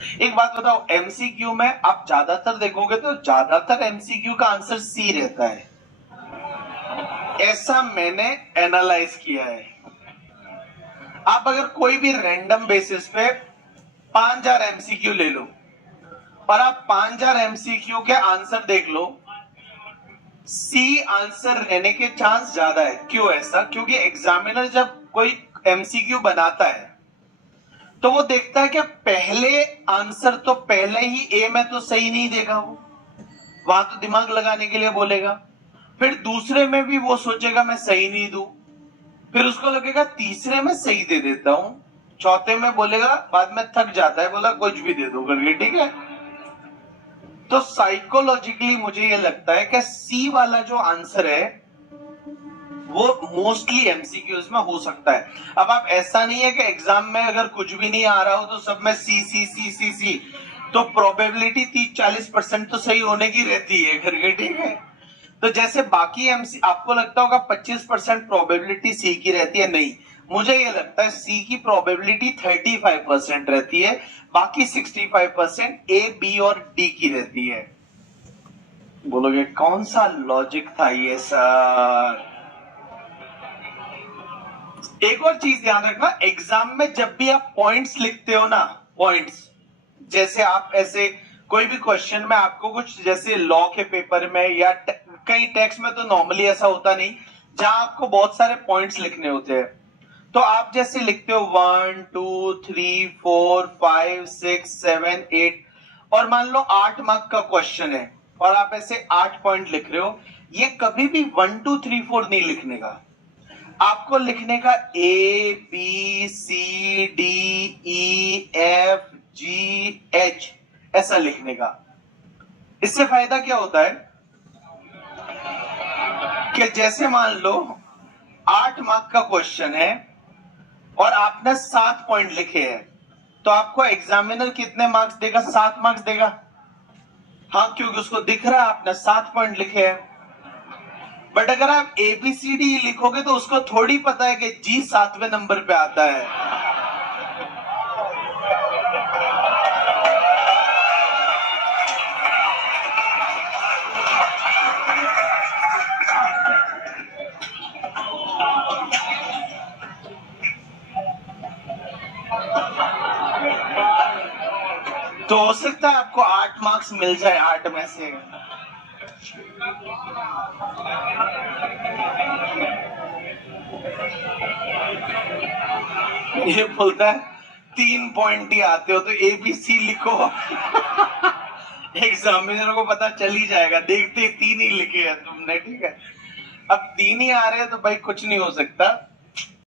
एक बात बताओ, एमसीक्यू में आप ज्यादातर देखोगे तो ज्यादातर एमसीक्यू का आंसर सी रहता है, ऐसा मैंने एनालाइज किया है। आप अगर कोई भी रैंडम बेसिस पे 5000 एमसीक्यू ले लो और आप 5000 एमसीक्यू के आंसर देख लो, सी आंसर रहने के चांस ज्यादा है। क्यों ऐसा? क्योंकि एग्जामिनर जब कोई एमसीक्यू बनाता है तो वो देखता है कि पहले आंसर तो पहले ही ए में तो सही नहीं देगा, वो वहां तो दिमाग लगाने के लिए बोलेगा, फिर दूसरे में भी वो सोचेगा मैं सही नहीं दूं, फिर उसको लगेगा तीसरे में सही दे देता हूं, चौथे में बोलेगा, बाद में थक जाता है, बोला कुछ भी दे दो करके, ठीक है। तो साइकोलॉजिकली मुझे ये लगता है कि सी वाला जो आंसर है वो मोस्टली एमसीक्यूज में हो सकता है। अब आप ऐसा नहीं है कि एग्जाम में अगर कुछ भी नहीं आ रहा हो तो सब में सी सी सी सी सी, तो प्रोबेबिलिटी 30-40% तो सही होने की रहती है करके, ठीक है। तो जैसे बाकी एमसी आपको लगता होगा 25% प्रोबेबिलिटी सी की रहती है, नहीं, मुझे ये लगता है सी की प्रोबेबिलिटी 35% रहती है, बाकी 65% ए बी और डी की रहती है। बोलोगे कौन सा लॉजिक था ये सर? एक और चीज ध्यान रखना, एग्जाम में जब भी आप पॉइंट्स लिखते हो ना, पॉइंट्स, जैसे आप ऐसे कोई भी क्वेश्चन में आपको कुछ, जैसे लॉ के पेपर में या कई टेक्स्ट में तो नॉर्मली ऐसा होता नहीं, जहां आपको बहुत सारे पॉइंट्स लिखने होते हैं, तो आप जैसे लिखते हो 1 2 3 4 5 6 7 8, और मान लो 8 मार्क का क्वेश्चन है और आप ऐसे 8 पॉइंट लिख रहे हो, ये कभी भी 1 2 3 4 नहीं लिखने का, आपको लिखने का A B C D E F G H, ऐसा लिखने का। इससे फायदा क्या होता है कि जैसे मान लो 8 मार्क का क्वेश्चन है और आपने 7 पॉइंट लिखे हैं, तो आपको एग्जामिनर कितने मार्क्स देगा? 7 मार्क्स देगा। हाँ, क्योंकि उसको दिख रहा है आपने 7 पॉइंट लिखे हैं। बट अगर आप एबीसीडी लिखोगे तो उसको थोड़ी पता है कि जी 7वें नंबर पे आता है। तो हो सकता है आपको 8 मार्क्स मिल जाए 8 में से। ये बोलता है 3 पॉइंट ही आते हो तो एबीसी लिखो। एग्जामिनर को पता चल ही जाएगा, देखते 3 ही लिखे हैं तुमने, ठीक है। अब 3 ही आ रहे हैं तो भाई कुछ नहीं हो सकता।